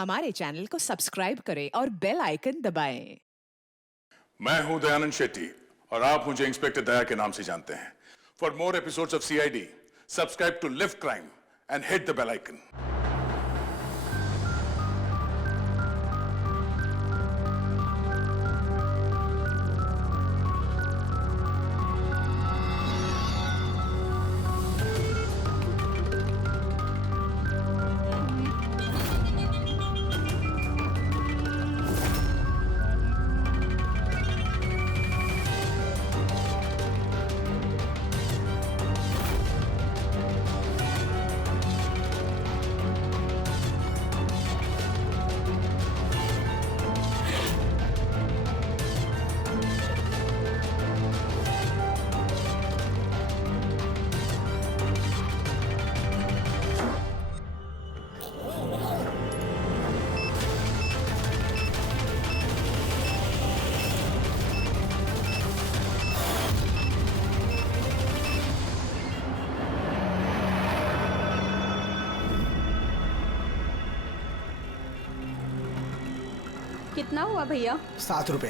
हमारे चैनल को सब्सक्राइब करें और बेल आइकन दबाएं। मैं हूं दयानंद शेट्टी और आप मुझे इंस्पेक्टर दया के नाम से जानते हैं। For more episodes of CID, subscribe to live crime and hit the bell icon. कितना हुआ भैया? 7 रुपए।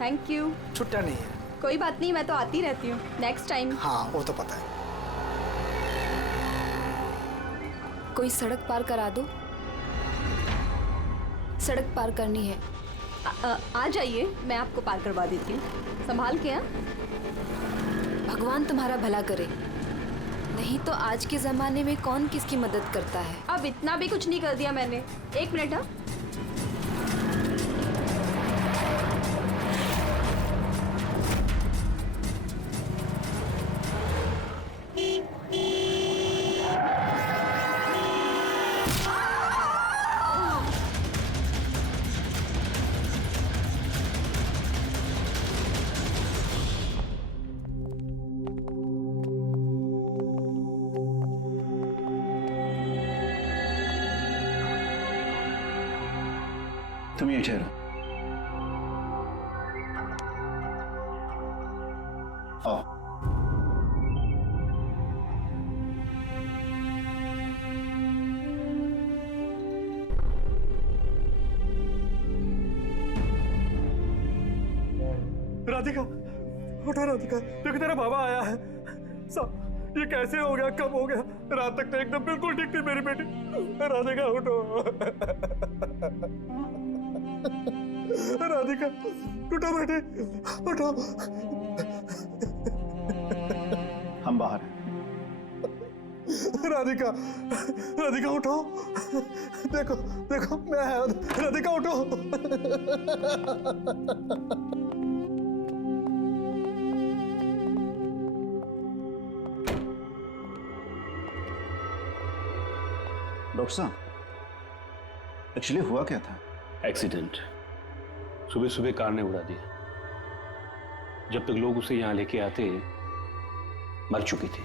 Thank you. छुट्टा नहीं है। कोई बात नहीं, मैं तो आती रहती हूँ। Next time. हाँ वो तो पता है। कोई सड़क पार करा दो, सड़क पार करनी है। आ जाइए, मैं आपको पार करवा देती हूँ। संभाल के। हाँ, भगवान तुम्हारा भला करे, नहीं तो आज के जमाने में कौन किसकी मदद करता है। अब इतना भी कुछ नहीं कर दिया मैंने। 1 मिनट। हाँ, तुम ये ठहरो। आओ। राधिका, उठो राधिका, देखो तेरा बाबा आया है। सब ये कैसे हो गया, कब हो गया? रात तक तो एकदम बिल्कुल ठीक थी मेरी बेटी। राधिका उठो। राधिका उठो बेटी, उठो। हम बाहर हैं। राधिका, राधिका उठो। देखो देखो मैं आया। राधिका उठो। डॉक्टर साहब, एक्चुअली हुआ क्या था? एक्सीडेंट। सुबह सुबह कार ने उड़ा दिया। जब तक लोग उसे यहां लेके आते मर चुकी थी।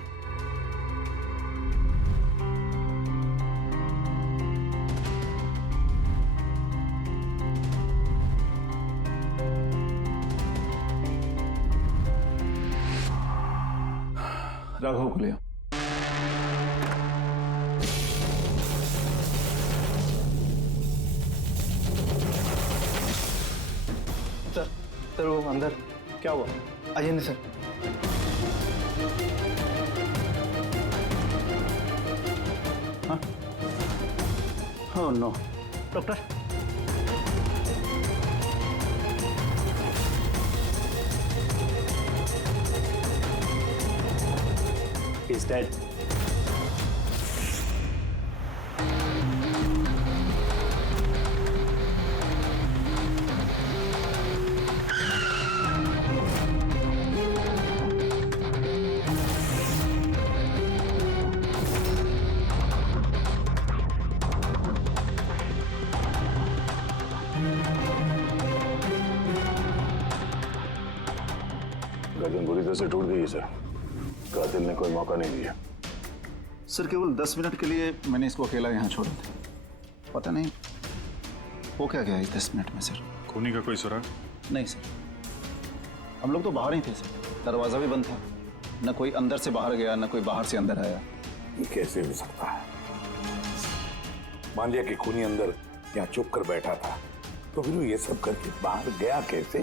राघव को ले आओ। सर वो अंदर क्या हुआ? आइए नहीं सर। हाँ? Oh no. Doctor, He's dead. गर्दन बुरी तरह से टूट गई है सर। कातिल ने कोई मौका नहीं दिया। सर केवल 10 मिनट के लिए मैंने इसको अकेला यहाँ छोड़ा था। पता नहीं वो क्या गया इस 10 मिनट में सर। खूनी का कोई सुराग? नहीं सर, हम लोग तो बाहर ही थे सर। दरवाजा भी बंद था, न कोई अंदर से बाहर गया न कोई बाहर से अंदर आया। ये कैसे हो सकता है? मान लिया कि खूनी अंदर यहाँ चुप कर बैठा था, तो फिर वो ये सब करके बाहर गया कैसे?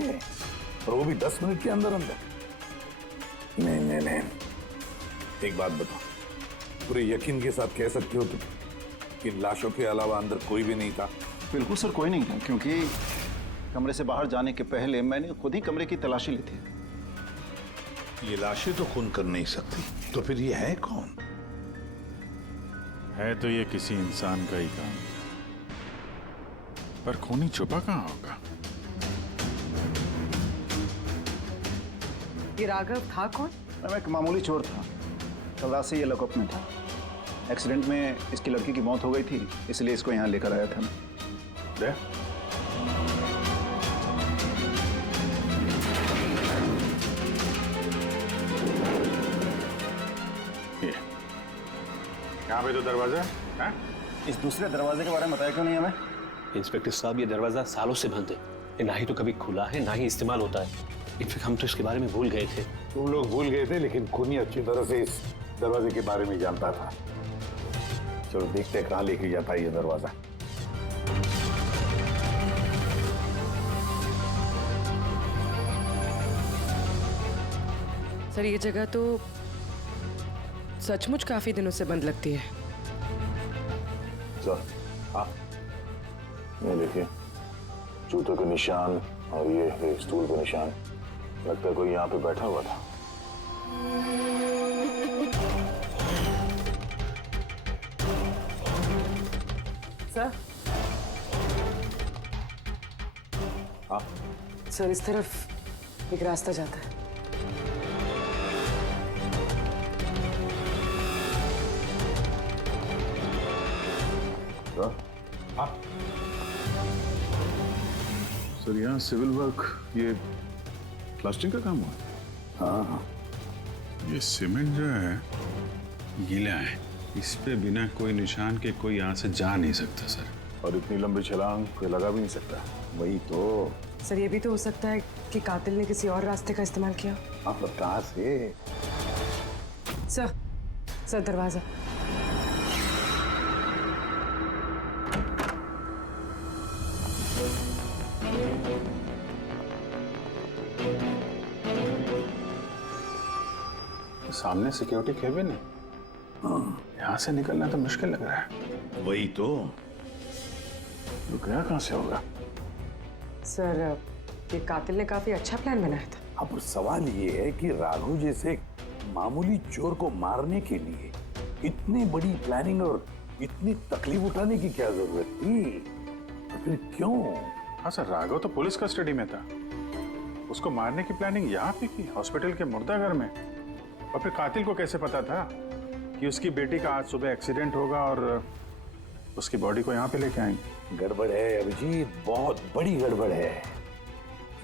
और वो भी 10 मिनट के अंदर अंदर। नहीं नहीं नहीं, एक बात बताओ, पूरे यकीन के साथ कह सकते हो तुम कि लाशों के अलावा अंदर कोई भी नहीं था? बिल्कुल सर, कोई नहीं था, क्योंकि कमरे से बाहर जाने के पहले मैंने खुद ही कमरे की तलाशी ली थी। ये लाशें तो खून कर नहीं सकती, तो फिर ये है कौन? है तो ये किसी इंसान का ही काम, पर खूनी छुपा कहाँ होगा? ये राघव था कौन? मैं एक मामूली चोर था, कल रात से ये लॉकअप में था। एक्सीडेंट में इसकी लड़की की मौत हो गई थी, इसलिए इसको यहाँ लेकर आया था मैं। दे? ये यहाँ पे तो दरवाजा है? इस दूसरे दरवाजे के बारे में बताया क्यों नहीं हमें? इंस्पेक्टर साहब, ये दरवाजा सालों से बंद है, ये ना ही तो कभी खुला है ना ही इस्तेमाल होता है। इनफैक्ट हम तो इसके बारे में भूल गए थे। तुम लोग भूल गए थे, लेकिन खूनी अच्छी तरह से इस दरवाजे के बारे में जानता था। चलो देखते हैं कहाँ लेके जाता है ये दरवाजा। सर, ये जगह तो सचमुच काफी दिनों से बंद लगती है। चल, हाँ, ये देखिए, जूतों के निशान और ये स्टूल के निशान, लगता है कोई यहाँ पे बैठा हुआ था। सर, हाँ, सर इस तरफ एक रास्ता जाता है। हाँ, सर यहाँ सिविल वर्क, ये प्लास्टिक का काम हुआ? हाँ, हाँ। ये सीमेंट जो है गीला है, इस पे बिना कोई निशान के कोई यहाँ से जा नहीं सकता सर। और इतनी लंबी छलांग कोई लगा भी नहीं सकता। वही तो। सर, ये भी तो हो सकता है कि कातिल ने किसी और रास्ते का इस्तेमाल किया। हाँ, पर कहाँ से? सर दरवाजा। सामने सिक्योरिटी केबिन है, यहाँ से निकलना तो मुश्किल लग रहा है। वही तो गया कहाँ से होगा? सर, ये कातिल ने काफी अच्छा प्लान बनाया था। अब सवाल ये है कि राघव जैसे मामूली चोर को मारने के लिए इतनी बड़ी प्लानिंग और इतनी तकलीफ उठाने की क्या जरूरत थी? तो फिर क्यों? हाँ सर, राघव तो पुलिस कस्टडी में था, उसको मारने की प्लानिंग यहाँ पे की, हॉस्पिटल के मुर्दाघर में। और फिर कातिल को कैसे पता था कि उसकी बेटी का आज सुबह एक्सीडेंट होगा और उसकी बॉडी को यहाँ पे लेके आएंगे? गड़बड़ है अभिजीत, बहुत बड़ी गड़बड़ है।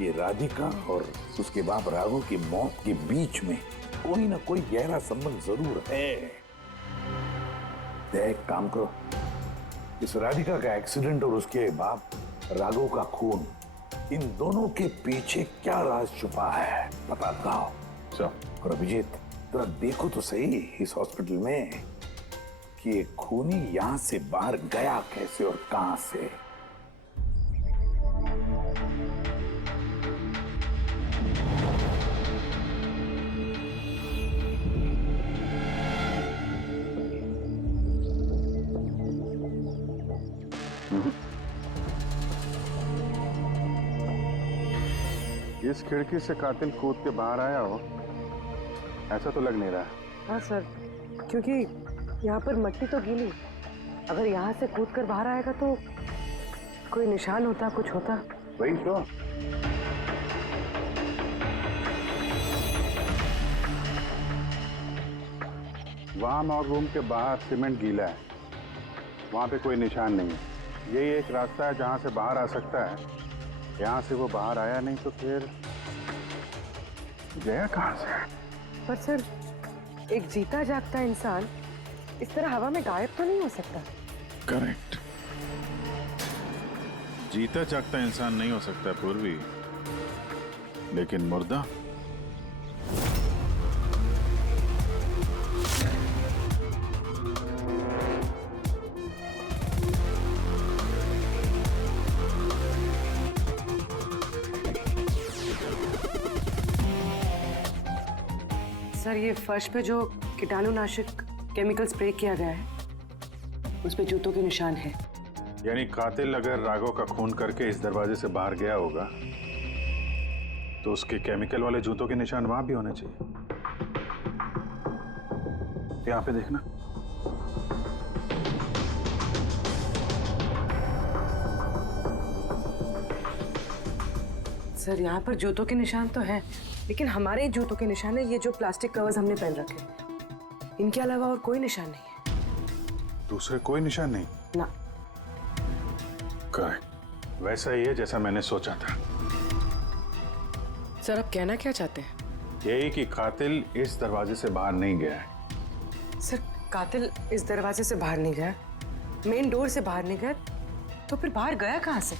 ये राधिका और उसके बाप राघव की मौत के बीच में कोई ना कोई गहरा संबंध जरूर है। एक काम करो, इस राधिका का एक्सीडेंट और उसके बाप राघव का खून, इन दोनों के पीछे क्या राज छुपा है पता लगाओ। और अभिजीत, जरा देखो तो सही इस हॉस्पिटल में कि ये खूनी यहां से बाहर गया कैसे और कहां से। इस खिड़की से कातिल कूद के बाहर आया हो, ऐसा तो लग नहीं रहा। हाँ सर, क्योंकि यहाँ पर मट्टी तो गीली, अगर यहाँ से कूद कर बाहर आएगा तो कोई निशान होता, कुछ होता। वही तो। वहाँ मॉर्ग रूम के बाहर सीमेंट गीला है, वहाँ पे कोई निशान नहीं है। यही एक रास्ता है जहाँ से बाहर आ सकता है। यहाँ से वो बाहर आया नहीं तो फिर गया कहाँ से? पर सर, एक जीता जागता इंसान इस तरह हवा में गायब तो नहीं हो सकता। करेक्ट, जीता जागता इंसान नहीं हो सकता पूर्वी, लेकिन मुर्दा। सर ये फर्श पे जो कीटाणुनाशक केमिकल स्प्रे किया गया है उस पे जूतों के निशान है। यानी कातिल अगर राघव का खून करके इस दरवाजे से बाहर गया होगा तो उसके केमिकल वाले जूतों के निशान वहां भी होने चाहिए। यहाँ पे देखना। सर यहाँ पर जूतों के निशान तो है, लेकिन हमारे ही जूतों के निशान है ये जो प्लास्टिक कवर्स हमने पहन रखे हैं। इनके अलावा और कोई निशान नहीं है। दूसरे कोई निशान नहीं? ना। करेक्ट, वैसा ही है जैसा मैंने सोचा था। सर आप कहना क्या चाहते हैं? यही कि कातिल इस दरवाजे से बाहर नहीं गया है। सर कातिल इस दरवाजे से बाहर नहीं गया, मेन डोर से बाहर नहीं गया, तो फिर बाहर गया कहाँ से?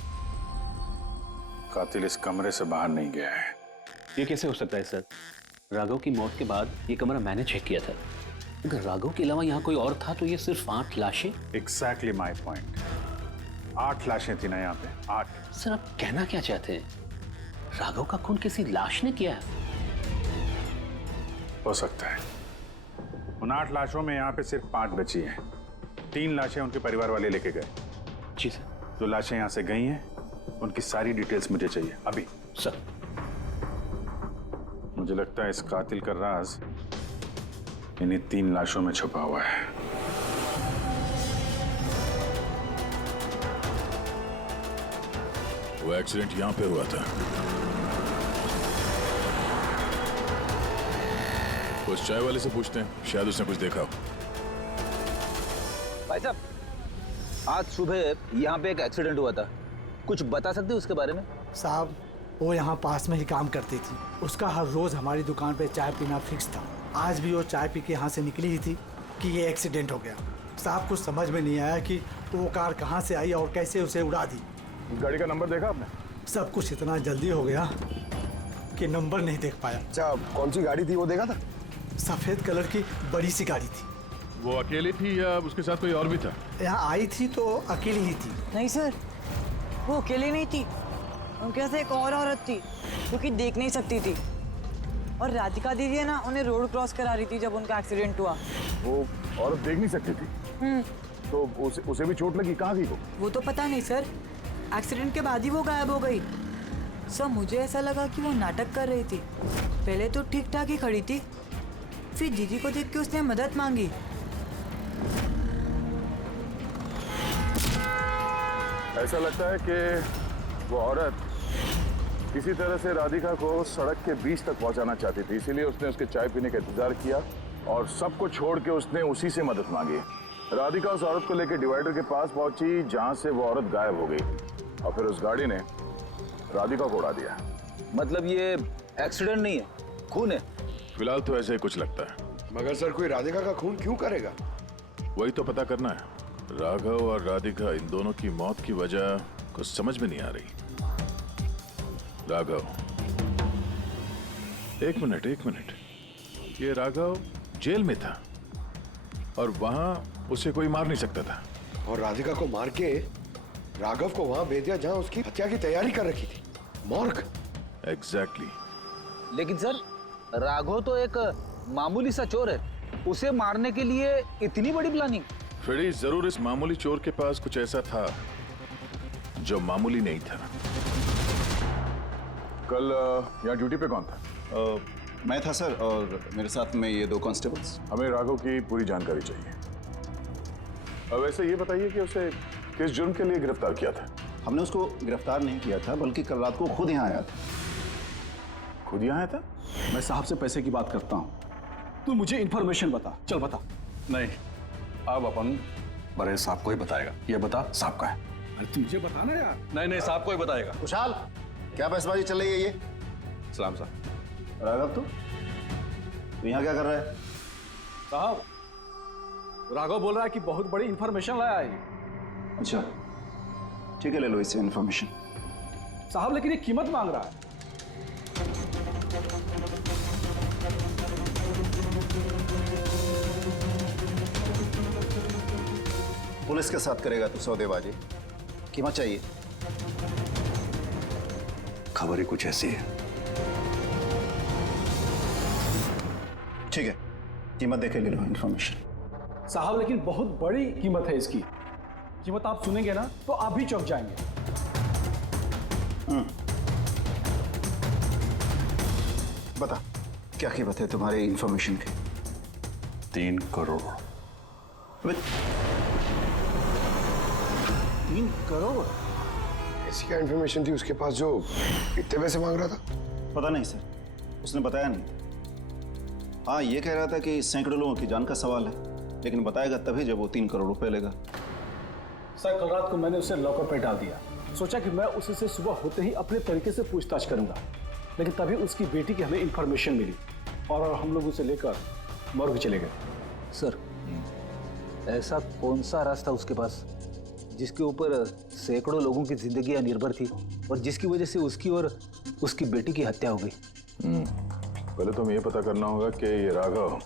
कातिल इस कमरे से बाहर नहीं गया है। ये कैसे हो सकता है सर? राघव की मौत के बाद ये कमरा मैंने चेक किया था। अगर राघव के अलावा यहाँ कोई और था तो ये सिर्फ 8 लाशें। Exactly my point. 8 लाशें थी ना यहाँ पे, 8। सर आप कहना क्या चाहते हैं? राघव का खून किसी लाश ने किया है? हो सकता है। उन 8 लाशों में यहाँ पे सिर्फ 5 बची हैं। 3 लाशें उनके परिवार वाले लेके गए। जी सर। जो लाशें यहाँ से गई हैं उनकी सारी डिटेल्स मुझे चाहिए अभी। सर मुझे लगता है इस कातिल का राज इन्हीं 3 लाशों में छुपा हुआ है। वो एक्सीडेंट यहाँ पे हुआ था। उस चाय वाले से पूछते हैं, शायद उसने कुछ देखा हो। भाई साहब, आज सुबह यहाँ पे एक एक्सीडेंट हुआ था, कुछ बता सकते हो उसके बारे में? साहब वो यहाँ पास में ही काम करती थी। उसका हर रोज हमारी दुकान पे चाय पीना फिक्स था। आज भी वो चाय पी के यहाँ से निकली ही थी कि ये एक्सीडेंट हो गया। साहब कुछ समझ में नहीं आया कि वो कार कहाँ से आई और कैसे उसे उड़ा दी। गाड़ी का नंबर देखा आपने? सब कुछ इतना जल्दी हो गया कि नंबर नहीं देख पाया। अच्छा, कौन सी गाड़ी थी वो देखा था? सफेद कलर की बड़ी सी गाड़ी थी। वो अकेली थी या उसके साथ कोई और भी था? यहाँ आई थी तो अकेली ही थी। नहीं सर, वो अकेली नहीं थी, उनके साथ एक और औरत थी जो कि देख नहीं सकती थी। और राधिका दीदी है ना, उन्हें रोड क्रॉस करा रही थी जब उनका एक्सीडेंट हुआ। वो औरत देख नहीं सकती थी? तो उसे भी चोट लगी? कहाँ गई वो तो पता नहीं सर, एक्सीडेंट के बाद ही वो गायब हो गई। सर मुझे ऐसा लगा कि वो नाटक कर रही थी। पहले तो ठीक ठाक ही खड़ी थी, फिर दीदी को देख के उसने मदद मांगी। ऐसा लगता है कि वो औरत किसी तरह से राधिका को सड़क के बीच तक पहुंचाना चाहती थी, इसीलिए उसने उसके चाय पीने का इंतजार किया और सबको छोड़ के उसने उसी से मदद मांगी। राधिका उस औरत को लेकर डिवाइडर के पास पहुंची जहां से वो औरत गायब हो गई और फिर उस गाड़ी ने राधिका को उड़ा दिया। मतलब ये एक्सीडेंट नहीं है, खून है? फिलहाल तो ऐसे ही कुछ लगता है। मगर सर कोई राधिका का खून क्यों करेगा? वही तो पता करना है। राघव और राधिका, इन दोनों की मौत की वजह कुछ समझ में नहीं आ रही। राघव, एक मिनट, ये राघव जेल में था और वहां उसे कोई मार नहीं सकता था, और राधिका को मार के राघव को वहां भेज दिया जहां उसकी हत्या की तैयारी कर रखी थी, मॉर्ग। एग्जैक्टली। लेकिन सर, राघव तो एक मामूली सा चोर है, उसे मारने के लिए इतनी बड़ी प्लानिंग? फ्रेडी, जरूर इस मामूली चोर के पास कुछ ऐसा था जो मामूली नहीं था। कल यहाँ ड्यूटी पे कौन था? मैं था सर, और मेरे साथ में ये 2 कांस्टेबल्स। हमें राघव की पूरी जानकारी चाहिए। वैसे ये बताइए कि उसे किस जुर्म के लिए गिरफ्तार किया था? हमने उसको गिरफ्तार नहीं किया था, बल्कि कल रात को खुद यहाँ आया था। खुद यहाँ आया था? मैं साहब से पैसे की बात करता हूँ, तू मुझे इन्फॉर्मेशन बता। चल बता। नहीं, अब अपन बड़े साहब को ही बताएगा। ये बता, साहब का है। अरे तुझे बताना यार। नहीं, साहब को ही बताएगा। खुशहाल, क्या बहसबाजी चल रही है ये? सलाम साहब। राघव, तू यहाँ क्या कर रहा है? साहब, राघव बोल रहा है कि बहुत बड़ी इंफॉर्मेशन लाया है। अच्छा, ठीक है, ले लो इससे इंफॉर्मेशन। साहब लेकिन ये कीमत मांग रहा है। पुलिस के साथ करेगा तू सौदेबाजी? कीमत चाहिए? खबर ही कुछ ऐसी है। ठीक है, कीमत देख के ले लो इन्फॉर्मेशन। साहब लेकिन बहुत बड़ी कीमत है इसकी। कीमत आप सुनेंगे ना तो आप भी चौंक जाएंगे। बता, क्या कीमत है तुम्हारी इन्फॉर्मेशन की? 3 करोड़। 3 करोड़? ऐसी क्या इन्फॉर्मेशन थी उसके पास जो इतने पैसे मांग रहा था? पता नहीं सर, उसने बताया नहीं। हाँ, ये कह रहा था कि सैकड़ों लोगों की जान का सवाल है, लेकिन बताएगा तभी जब वो 3 करोड़ रुपए लेगा। सर, कल रात को मैंने उसे लॉकर पे डाल दिया। सोचा कि मैं उससे सुबह होते ही अपने तरीके से पूछताछ करूंगा, लेकिन तभी उसकी बेटी की हमें इंफॉर्मेशन मिली और हम लोग उसे लेकर मॉर्ग चले गए। सर, ऐसा कौन सा रास्ता उसके पास जिसके ऊपर सैकड़ों लोगों की जिंदगियां निर्भर थी और जिसकी वजह से उसकी और उसकी बेटी की हत्या हो गई? पहले तो हमें ये पता करना होगा कि ये राघव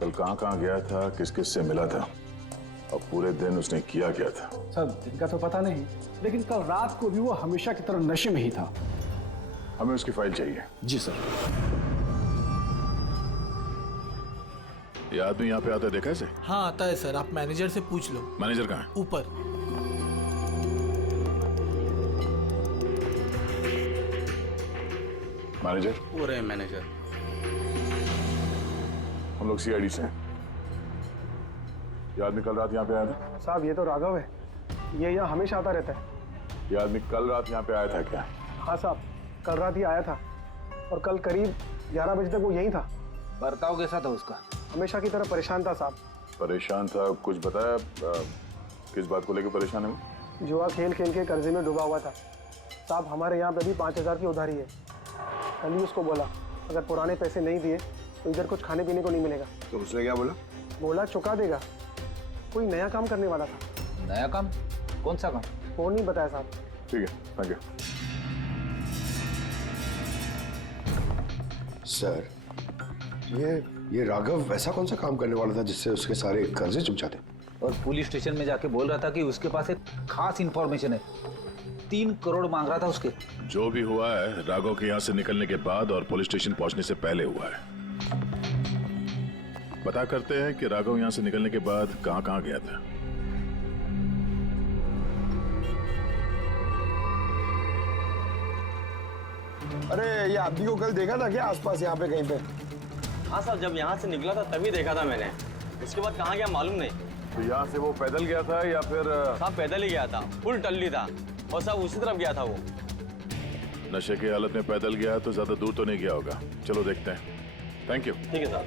कल कहाँ गया था, किस किस से मिला था और पूरे दिन उसने किया क्या था। सर, दिन का तो पता नहीं, लेकिन कल रात को भी वो हमेशा की तरह नशे में ही था। हमें उसकी फाइल चाहिए। जी सर। ये आदमी यहाँ पे आता है, देखा है इसे? हाँ आता है सर, आप मैनेजर से पूछ लो। मैनेजर कहाँ है? ऊपर। मैनेजर? वो रहे मैनेजर। हम लोग सीआईडी से हैं। ये आदमी कल रात यहाँ पे आया था? साहब, ये तो राघव है, ये यहाँ हमेशा आता रहता है। ये आदमी कल रात यहाँ पे आया था क्या? हाँ साहब, कल रात ही आया था और कल करीब 11 बजे तक वो यहीं था। बर्ताव कैसा था उसका? हमेशा की तरह परेशान था साहब। परेशान था? कुछ बताया किस बात को लेकर परेशान है वो? जुआ खेल खेल के कर्जे में डूबा हुआ था साहब। हमारे यहाँ पे भी 5,000 की उधारी है। कल ही उसको बोला अगर पुराने पैसे नहीं दिए तो इधर कुछ खाने पीने को नहीं मिलेगा। तो उसने क्या बोला? बोला चुका देगा। कोई नया काम करने वाला था। नया काम? कौन सा काम? वो नहीं बताया साहब। ठीक है, थैंक यू। सर, ये राघव ऐसा कौन सा काम करने वाला था जिससे उसके सारे कर्जे चुक जाते? और पुलिस स्टेशन में जाके बोल रहा था कि उसके पास एक खास इंफॉर्मेशन है। 3 करोड़ मांग रहा था उसके। जो भी हुआ है राघव के यहाँ से निकलने के बाद और पुलिस स्टेशन पहुंचने से पहले हुआ है। पता करते हैं कि राघव यहाँ से निकलने के बाद कहाँ गया था। अरे, ये आदमी को कल देखा था क्या आसपास यहाँ पे कहीं पे? हाँ साहब, जब यहाँ से निकला था तभी देखा था मैंने। उसके बाद कहाँ गया मालूम नहीं। तो यहाँ से वो पैदल गया था या फिर? साहब पैदल ही गया था, फुल टल्ली था और साहब उसी तरफ गया था वो। नशे की हालत में पैदल गया तो ज्यादा दूर तो नहीं गया होगा। चलो देखते हैं। Thank you. ठीक है साहब।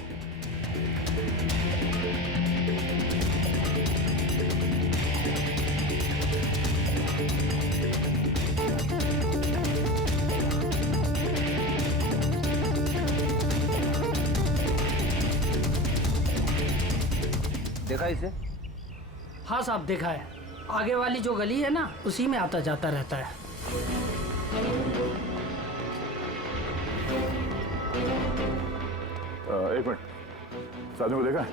देखा इसे? हाँ साहब, देखा है। आगे वाली जो गली है ना, उसी में आता जाता रहता है। एक मिनट, साधु को देखा है?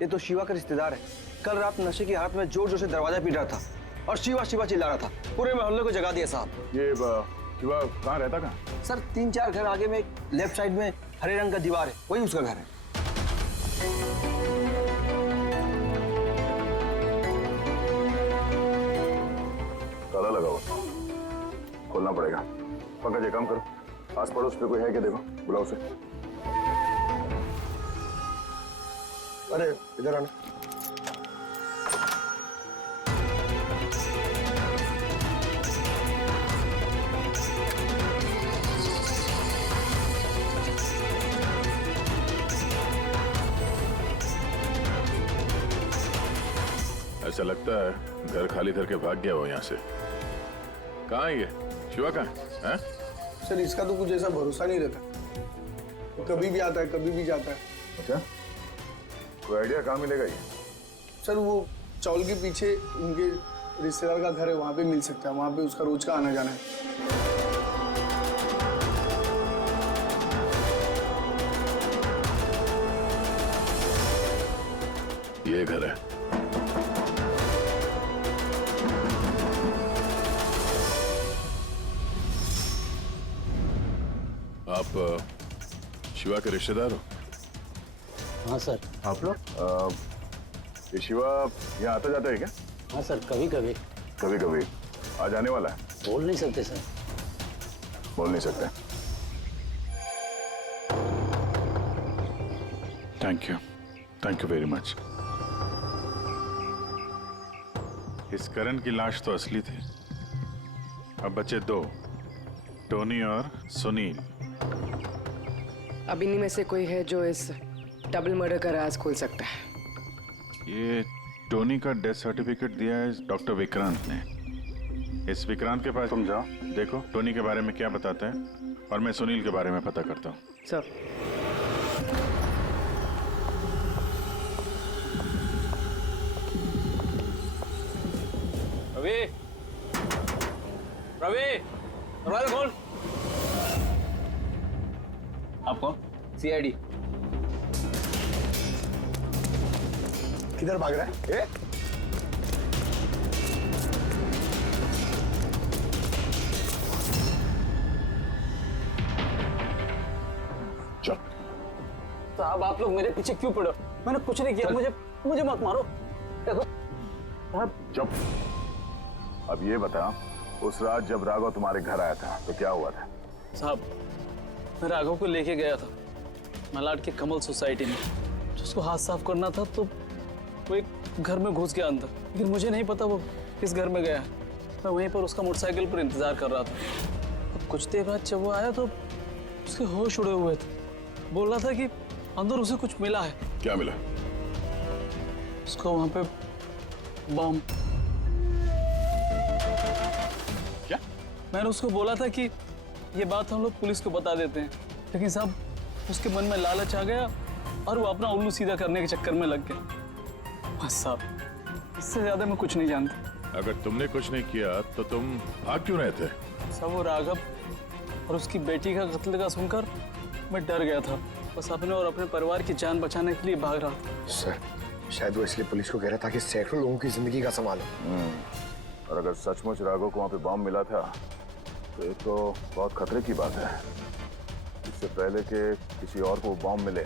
ये तो शिवा का रिश्तेदार है। कल रात नशे की हालत में जोर जोर से दरवाजा पीट रहा था और शिवा शिवा चिल्ला रहा था। पूरे मोहल्ले को जगा दिया साहब। ये शिवा कहाँ रहता? कहाँ सर? 3-4 घर आगे में लेफ्ट साइड में हरे रंग का दीवार है, वही उसका घर है। ताला लगा हुआ, खोलना पड़ेगा। पंकज, एक काम करो, आस पड़ोस पे कोई है क्या देखो, बुलाओ उसे। अरे इधर आना। ऐसा लगता है घर खाली करके भाग गया वो यहाँ से। कहाँ है ये? शिवा कहाँ है? सर, इसका तो कुछ ऐसा भरोसा नहीं रहता, कभी भी आता है कभी भी जाता है। अच्छा, कोई आइडिया कहाँ मिलेगा ये? सर, वो चौल के पीछे उनके रिश्तेदार का घर है, वहाँ पे मिल सकता है। वहाँ पे उसका रोज का आना जाना है। ये घर है। आप शिवा के रिश्तेदार हो? हाँ सर। आप लोग ये शिवा यहाँ आता जाता है क्या? हाँ सर, कभी कभी। कभी कभी आ जाने वाला है? बोल नहीं सकते सर। बोल नहीं सकते। Thank you very much. इस करण की लाश तो असली थी। अब बचे दो, टोनी और सुनील। अब इन्हीं में से कोई है जो इस डबल मर्डर का राज खोल सकता है। ये टोनी का डेथ सर्टिफिकेट दिया है डॉक्टर विक्रांत ने। इस विक्रांत के पास तुम जाओ, देखो टोनी के बारे में क्या बताते हैं, और मैं सुनील के बारे में पता करता हूँ। सर। रवि, रवि, दरवाजा खोल। आप कौन? सीआईडी। किधर भाग रहा है? ए? साहब आप लोग मेरे पीछे क्यों पड़े? मैंने कुछ नहीं किया, मुझे मत मारो। देखो चुप। अब ये बता, उस रात जब राघव तुम्हारे घर आया था तो क्या हुआ था? साहब मैं राघव को लेके गया था मलाड के कमल सोसाइटी में। उसको हाथ साफ करना था तो वो एक घर में घुस गया अंदर, लेकिन मुझे नहीं पता वो किस घर में गया। मैं वहीं पर उसका मोटरसाइकिल पर इंतजार कर रहा था। अब कुछ देर बाद जब वो आया तो उसके होश उड़े हुए थे। बोल रहा था कि अंदर उसे कुछ मिला है। क्या मिला? उसको वहां पे बम। क्या? मैंने उसको बोला था कि ये बात हम लोग पुलिस को बता देते हैं, लेकिन साहब उसके मन में लालच आ गया और वो अपना उल्लू सीधा करने के चक्कर में लग गया। बस साहब, इससे ज्यादा मैं कुछ नहीं जानता। अगर तुमने कुछ नहीं किया तो तुम भाग क्यों रहे थे? सब वो राघव और उसकी बेटी का कत्ल का सुनकर मैं डर गया था। बस अपने और अपने परिवार की जान बचाने के लिए भाग रहा था। सर, शायद वो इसलिए पुलिस को कह रहा था कि सैकड़ों लोगों की जिंदगी का सवाल है। और अगर सचमुच राघव को वहां पे बम मिला था तो ये तो बहुत खतरे की बात है। इससे पहले कि किसी और को बम मिले,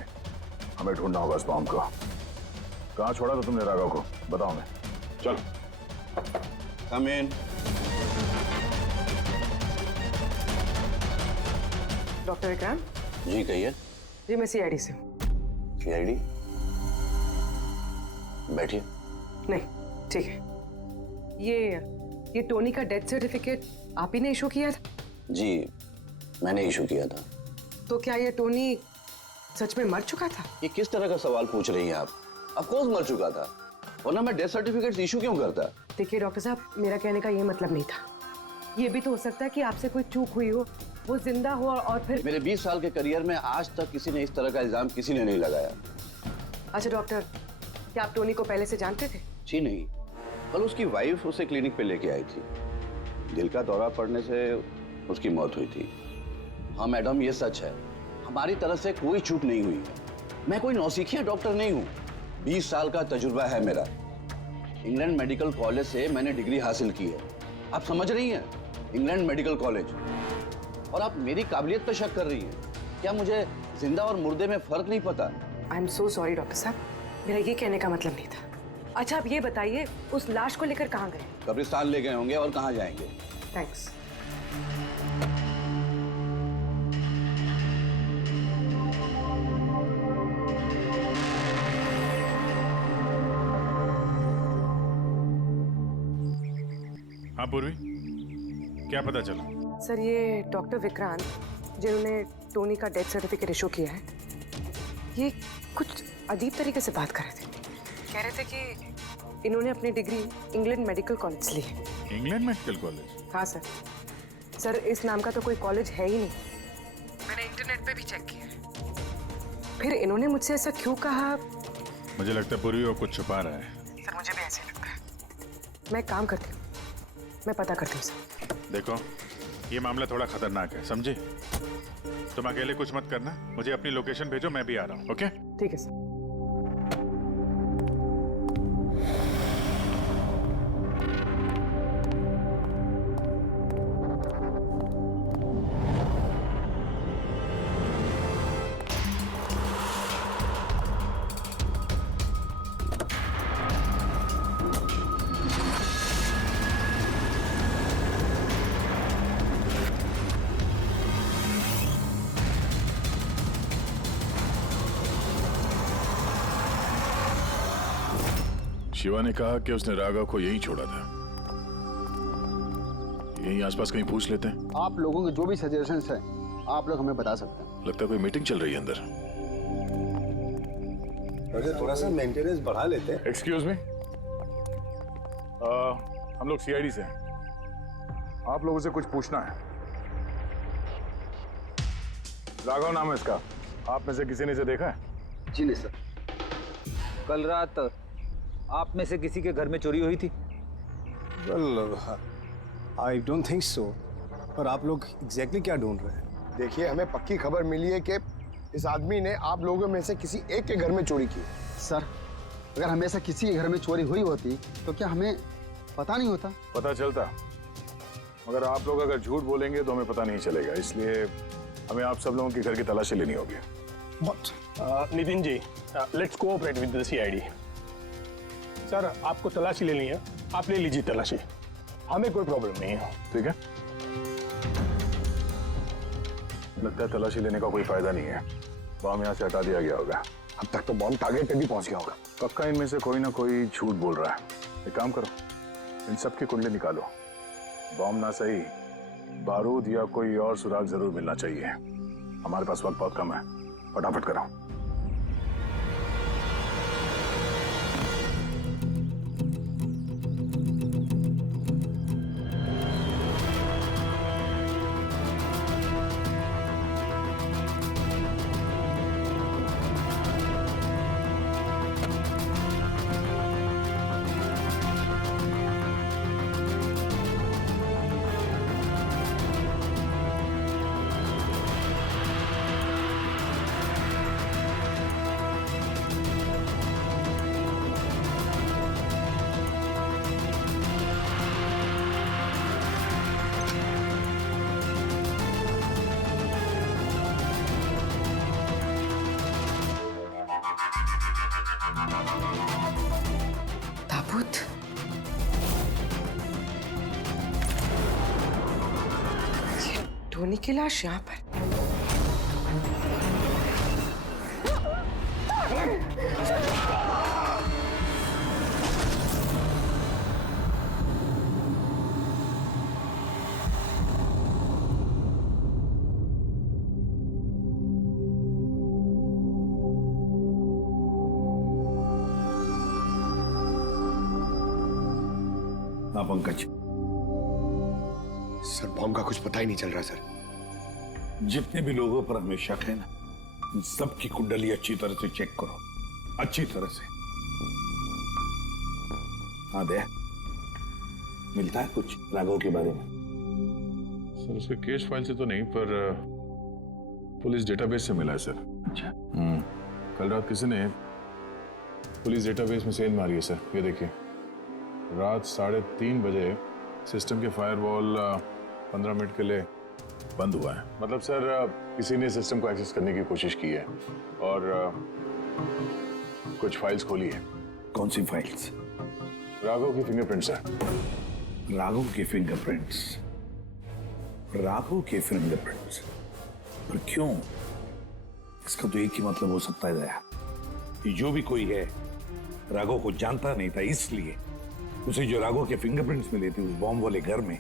हमें ढूंढना होगा इस बम को। कहाँ छोड़ा था तुमने राघव को? बताओ। मैं चल। कम इन। डॉक्टर विक्रांत जी कहिए। जी, मैं सीआईडी से हूँ। सीआईडी? बैठिए। नहीं, ठीक है। ये टोनी का डेथ सर्टिफिकेट आप ही ने इशू किया था? जी मैंने इशू किया था। तो क्या ये टोनी सच में मर चुका था? ये किस तरह का सवाल पूछ रही हैं आप? ऑफ कोर्स मर चुका था, वरना मैं डेथ सर्टिफिकेट इशू क्यों करता? देखिए डॉक्टर साहब, मेरा कहने का ये मतलब नहीं था। ये भी तो हो सकता है कि आपसे कोई चूक हुई हो, वो जिंदा हो और फिर। मेरे 20 साल के करियर में आज तक किसी ने इस तरह का इल्जाम किसी ने नहीं लगाया। अच्छा डॉक्टर, क्या आप टोनी को पहले से जानते थे? जी नहीं, कल उसकी वाइफ उसे क्लिनिक पे लेके आई थी। दिल का दौरा पड़ने से उसकी मौत हुई थी। हाँ मैडम, ये सच है, हमारी तरफ से कोई चूक नहीं हुई है। मैं कोई नौसिखिया डॉक्टर नहीं हूँ, 20 साल का तजुर्बा है मेरा। इंग्लैंड मेडिकल कॉलेज से मैंने डिग्री हासिल की है। आप समझ रही हैं? England medical college. और आप मेरी काबिलियत पर शक कर रही हैं। क्या मुझे जिंदा और मुर्दे में फर्क नहीं पता? I am so sorry doctor साहब, मेरा ये कहने का मतलब नहीं था। अच्छा आप ये बताइए, उस लाश को लेकर कहाँ गए? कब्रिस्तान ले गए होंगे, और कहाँ जाएंगे। थैंक्स। हाँ पूर्वी, क्या पता चला? सर, ये डॉक्टर विक्रांत जिन्होंने टोनी का डेथ सर्टिफिकेट इशू किया है, ये कुछ अजीब तरीके से बात कर रहे थे। कह रहे थे कि इन्होंने अपनी डिग्री इंग्लैंड मेडिकल कॉलेज से ली है। England medical college? हाँ सर। सर, इस नाम का तो कोई कॉलेज है ही नहीं। मैंने इंटरनेट पे भी चेक किया है। फिर इन्होंने मुझसे ऐसा क्यों कहा? मुझे लगता है पूर्वी वो कुछ छुपा रहा है। सर, मुझे भी ऐसे लगता है। मैं काम करती हूँ, मैं पता करती हूँ सर। देखो, ये मामला थोड़ा खतरनाक है, समझे? तुम अकेले कुछ मत करना, मुझे अपनी लोकेशन भेजो, मैं भी आ रहा हूँ। ओके? ठीक है सर। शिवा ने कहा कि उसने राघव को यहीं छोड़ा था। यहीं आसपास कहीं पूछ लेते हैं। आप लोगों के जो भी सजेशंस हैं आप लोग हमें बता सकते हैं। लगता है कोई मीटिंग चल रही है अंदर। थोड़ा सा मेंटेनेंस बढ़ा लेते हैं। एक्सक्यूज मी, हम लोग सीआईडी से हैं। आप लोगों से कुछ पूछना है। राघव नाम है इसका। आप में से किसी ने इसे देखा है? जी नहीं सर। कल रात आप में से किसी के घर में चोरी हुई थी? Well, I don't think so. पर आप लोग एग्जैक्टली क्या ढूंढ रहे हैं? देखिए, हमें पक्की खबर मिली है कि इस आदमी ने आप लोगों में से किसी एक के घर में चोरी की। सर, अगर हमेशा किसी के घर में चोरी हुई होती तो क्या हमें पता नहीं होता? पता चलता, मगर आप लोग अगर झूठ बोलेंगे तो हमें पता नहीं चलेगा। इसलिए हमें आप सब लोगों के घर की तलाशी लेनी होगी। Nitin ji, let's cooperate with the CID. Sir, आपको तलाशी लेनी है, आप ले लीजिए तलाशी, हमें कोई प्रॉब्लम नहीं है। ठीक है, लगता है तलाशी लेने का कोई फायदा नहीं है। बॉम्ब यहाँ से हटा दिया गया होगा। अब तक तो बॉम्ब टारगेट पे भी पहुंच गया होगा। पक्का इनमें से कोई ना कोई झूठ बोल रहा है। एक काम करो, इन सब की कुंडली निकालो। बॉम्ब ना सही, बारूद या कोई और सुराग जरूर मिलना चाहिए। हमारे पास वक्त बहुत कम है, फटाफट करो। ताबूत। ये टोनी की लाश यहाँ पर। हाँ पंकज। सर, बॉम्ब का कुछ पता ही नहीं चल रहा सर। जितने भी लोगों पर हमें शक है ना, उन सबकी कुंडली अच्छी तरह से चेक करो, अच्छी तरह से। हाँ दे, मिलता है कुछ राघव के बारे में? सर, उसके केस फाइल से तो नहीं, पर पुलिस डेटाबेस से मिला है सर। अच्छा। कल रात किसी ने पुलिस डेटाबेस में सेंध मारी है सर। ये देखिए, रात 3:30 बजे सिस्टम के फायरवॉल 15 मिनट के लिए बंद हुआ है। मतलब सर, किसी ने सिस्टम को एक्सेस करने की कोशिश की है और कुछ फाइल्स खोली है। कौन सी फाइल्स? राघव की फिंगरप्रिंट्स है। राघव के फिंगरप्रिंट्स? राघव के फिंगरप्रिंट्स? पर क्यों? इसका तो एक ही मतलब हो सकता है दया, कि जो भी कोई है राघव को जानता नहीं था, इसलिए उसे जो राघव के फिंगरप्रिंट्स मिले थे उस बॉम्ब वाले घर में,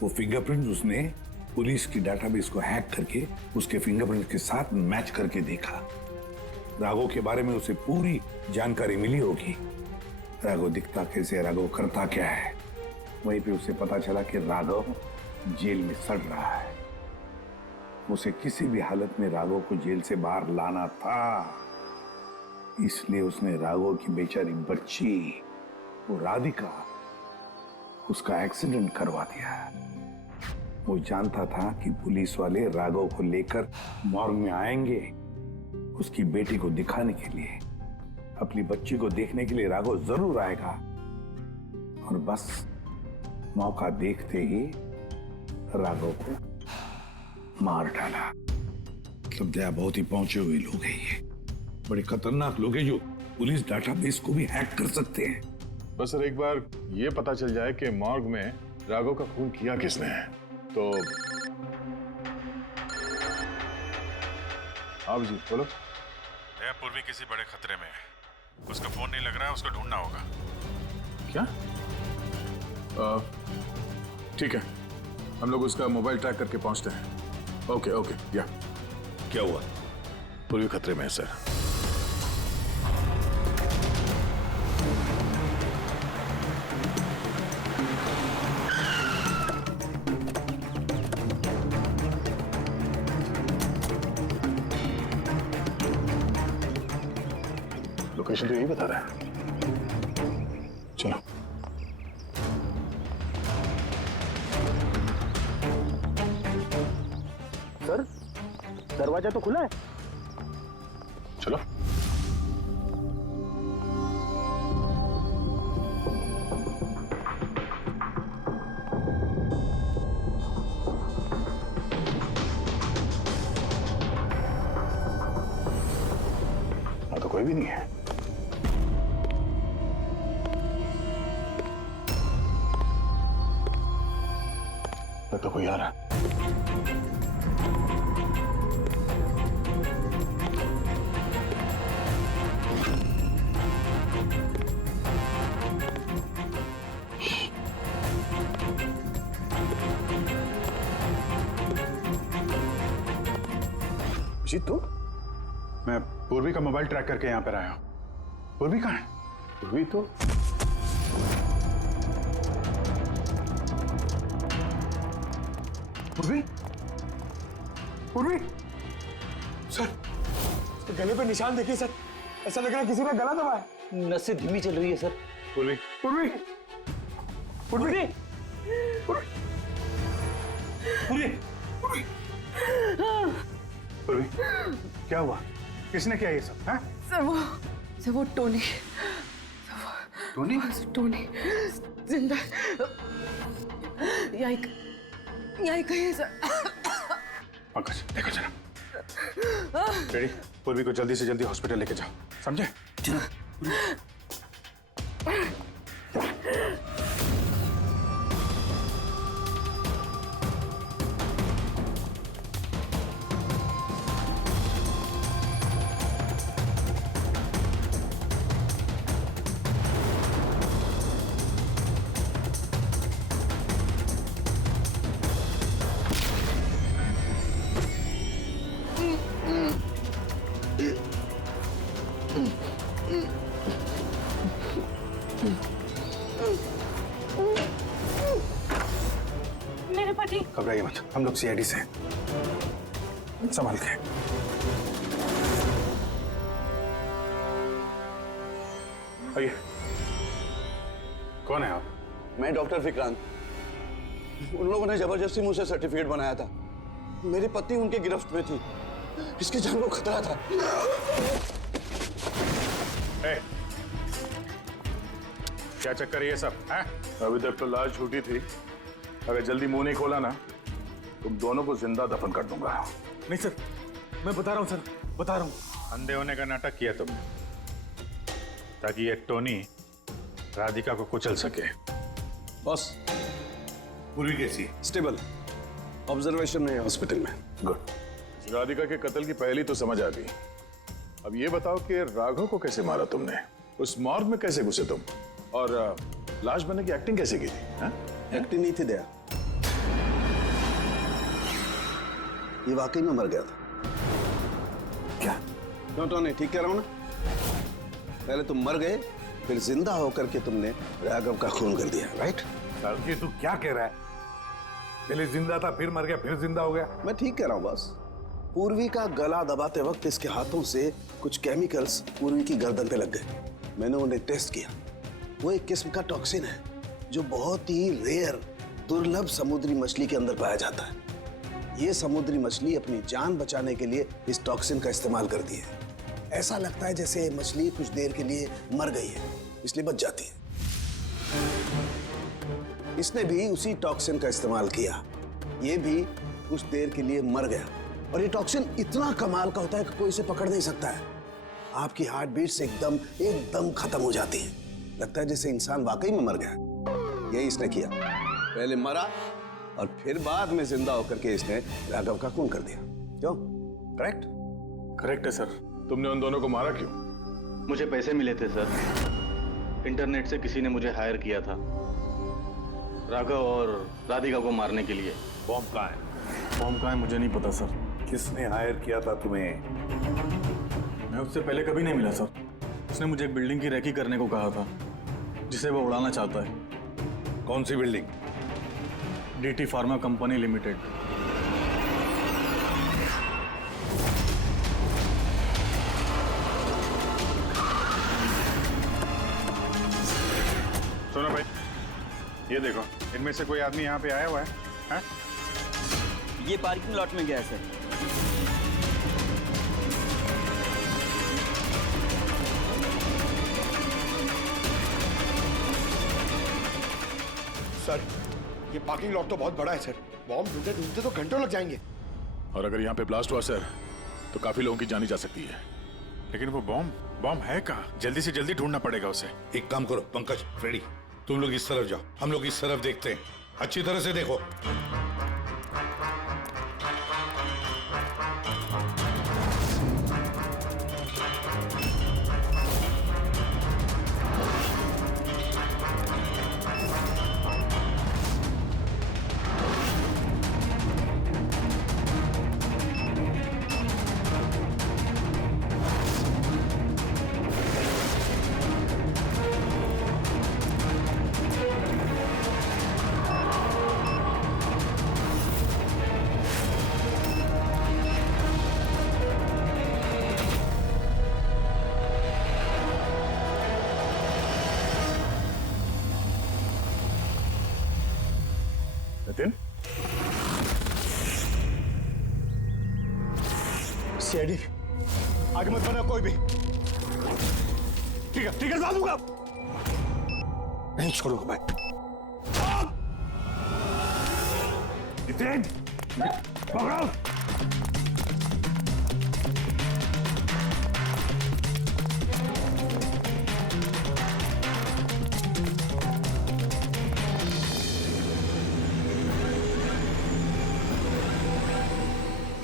वो फिंगरप्रिंट्स उसने पुलिस की डाटाबेस को हैक करके उसके फिंगरप्रिंट्स के साथ मैच करके देखा। राघव के बारे में उसे पूरी जानकारी मिली होगी। राघव दिखता कैसे, राघव करता क्या है। वहीं पे उसे पता चला कि राघव जेल में सड़ रहा है। उसे किसी भी हालत में राघव को जेल से बाहर लाना था, इसलिए उसने राघव की बेचारी बच्ची, वो राधिका, उसका एक्सीडेंट करवा दिया। वो जानता था कि पुलिस वाले राघव को लेकर मॉर्ग में आएंगे उसकी बेटी को दिखाने के लिए। अपनी बच्ची को देखने के लिए राघव जरूर आएगा, और बस मौका देखते ही राघव को मार डाला। मतलब दया, बहुत ही पहुंचे हुए लोग हैं ये, बड़े खतरनाक लोग हैं जो पुलिस डाटाबेस को भी हैक कर सकते हैं। बस सर, एक बार ये पता चल जाए कि मॉर्ग में राघव का खून किया किसने है तो। आप जी बोलो। दया, पूर्वी किसी बड़े खतरे में है। उसका फोन नहीं लग रहा है, उसको ढूंढना होगा। क्या? ठीक है, हम लोग उसका मोबाइल ट्रैक करके पहुंचते हैं। Okay okay. या क्या हुआ? पूर्वी खतरे में है सर। लोकेशन तो यही बता रहा है। चलो। सर, दरवाजा तो खुला है। चलो। तो कोई भी नहीं है। तो कोई आ रहा है। जीत तू? मैं पूर्वी का मोबाइल ट्रैक करके यहाँ पर आया हूँ। पूर्वी कहाँ है? पूर्वी तो पूर्वी? पूर्वी? सर, इसके गले पे निशान देखिए सर। ऐसा लग रहा है किसी ने गला दबाया। नसें धीमी चल रही है सर। पूर्वी। पूर्वी? पूर्वी? पूर्वी? पूर्वी, क्या हुआ? किसने किया ये सब? सर वो टोनी। टोनी? टोनी जिंदा यहीं कहीं है सर। पंकज देखो जरा। रेडी? पूर्वी को जल्दी से जल्दी हॉस्पिटल लेके जाओ, समझे? मेरे पति। घबराइए मत, हम लोग सीआईडी से हैं। संभाल के। आइए। कौन है आप? मैं डॉक्टर विक्रांत। उन लोगों ने जबरदस्ती मुझसे सर्टिफिकेट बनाया था। मेरी पत्नी उनके गिरफ्त में थी। इसकी जान को खतरा था। क्या चक्कर है ये सब? है? अभी तक तो लाश झूठी थी। अगर जल्दी मुंह नहीं खोला ना, तुम दोनों को जिंदा दफन कर दूंगा। नहीं सर, मैं बता रहा हूँ सर, बता रहा हूँ। अंधे होने का नाटक किया तुमने, ताकि ये टोनी राधिका को कुचल सके। बॉस, पूरी कैसी? स्टेबल, ऑब्जर्वेशन में हॉस्पिटल में। गुड। राधिका के कत्ल की पहली तो समझ आ गई। अब ये बताओ कि राघव को कैसे मारा तुमने? उस मॉर्ग में कैसे घुसे तुम? और लाश बनने की एक्टिंग कैसे की थी? एक्टिंग नहीं थी दया, ये वाकई में मर गया था। क्या? क्यों टोनी, ठीक कह रहा हूं ना? पहले तुम मर गए, फिर जिंदा होकर के तुमने राघव का खून कर दिया, राइट? ये तू क्या कह रहा है? पहले जिंदा था, फिर मर गया, फिर जिंदा हो गया। मैं ठीक कह रहा हूं बॉस। पूर्वी का गला दबाते वक्त इसके हाथों से कुछ केमिकल्स पूर्वी की गर्दन पे लग गए। मैंने उन्हें टेस्ट किया। वो एक किस्म का टॉक्सिन है जो बहुत ही रेयर, दुर्लभ समुद्री मछली के अंदर पाया जाता है। ये समुद्री मछली अपनी जान बचाने के लिए इस टॉक्सिन का इस्तेमाल करती है। ऐसा लगता है जैसे मछली कुछ देर के लिए मर गई है, इसलिए बच जाती है। इसने भी उसी टॉक्सिन का इस्तेमाल किया। ये भी कुछ देर के लिए मर गया। और ये टॉक्सिन इतना कमाल का होता है कि कोई इसे पकड़ नहीं सकता है। आपकी हार्ट बीट से एकदम खत्म हो जाती है। लगता है जैसे इंसान वाकई में मर गया। यही इसने किया। पहले मरा और फिर बाद में जिंदा होकर के इसने राघव का खून कर दिया। क्यों? करेक्ट? करेक्ट है सर। तुमने उन दोनों को मारा क्यों? मुझे पैसे मिले थे सर। इंटरनेट से किसी ने मुझे हायर किया था राघव और राधिका को मारने के लिए। बॉम्ब कहाँ है? बॉम्ब कहाँ है मुझे नहीं पता सर। किसने हायर किया था तुम्हें? मैं उससे पहले कभी नहीं मिला सर। उसने मुझे एक बिल्डिंग की रेकी करने को कहा था जिसे वो उड़ाना चाहता है। कौन सी building? DT pharma company limited. सुनो भाई, ये देखो, इनमें से कोई आदमी यहाँ पे आया हुआ है? ये पार्किंग लॉट में गया है सर। सर, ये पार्किंग लॉट तो बहुत बड़ा है सर। बॉम्ब ढूंढते ढूंढते तो घंटों लग जाएंगे। और अगर यहाँ पे ब्लास्ट हुआ सर, तो काफी लोगों की जानी जा सकती है। लेकिन वो बॉम्ब है कहाँ? जल्दी से जल्दी ढूंढना पड़ेगा उसे। एक काम करो पंकज, फ्रेडी, तुम लोग इस तरफ जाओ, हम लोग इस तरफ देखते हैं। अच्छी तरह से देखो। नितिन, सीआईडी आगे मत बढ़ना कोई भी। ठीक है डाल दूंगा। नहीं छोड़ूंगा मैं। नितिन, पकड़ो।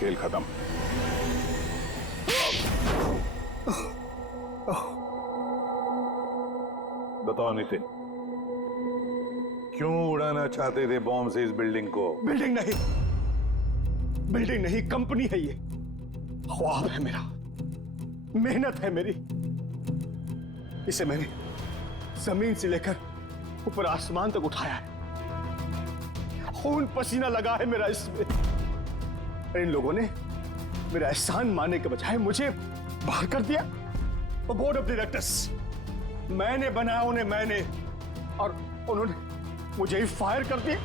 खेल खत्म। बताओ नितिन, क्यों उड़ाना चाहते थे बॉम्ब से इस बिल्डिंग को? बिल्डिंग नहीं, कंपनी है ये। ख्वाब है मेरा, मेहनत है मेरी। इसे मैंने जमीन से लेकर ऊपर आसमान तक उठाया है। खून पसीना लगा है मेरा इसमें। इन लोगों ने मेरा एहसान मानने के बजाय मुझे बाहर कर दिया। वो बोर्ड ऑफ डायरेक्टर्स मैंने बनाया उन्हें, और उन्होंने मुझे ही फायर कर दिया।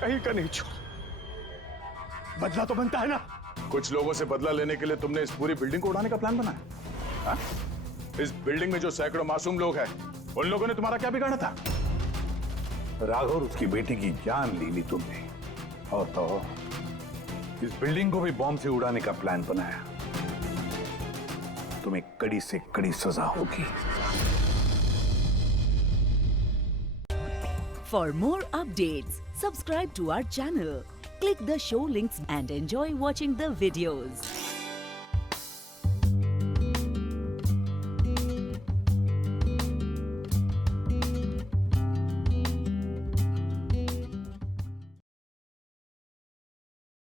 कहीं का नहीं छोड़ा। बदला तो बनता है ना। कुछ लोगों से बदला लेने के लिए तुमने इस पूरी बिल्डिंग को उड़ाने का प्लान बनाया? हाँ? इस बिल्डिंग में जो सैकड़ों मासूम लोग हैं, उन लोगों ने तुम्हारा क्या बिगाड़ा था? राघव और उसकी बेटी की जान ले ली तुमने, और तो इस बिल्डिंग को भी बॉम्ब से उड़ाने का प्लान बनाया। तुम्हें कड़ी से कड़ी सजा होगी। For more updates, subscribe to our channel, click the show links and enjoy watching the videos.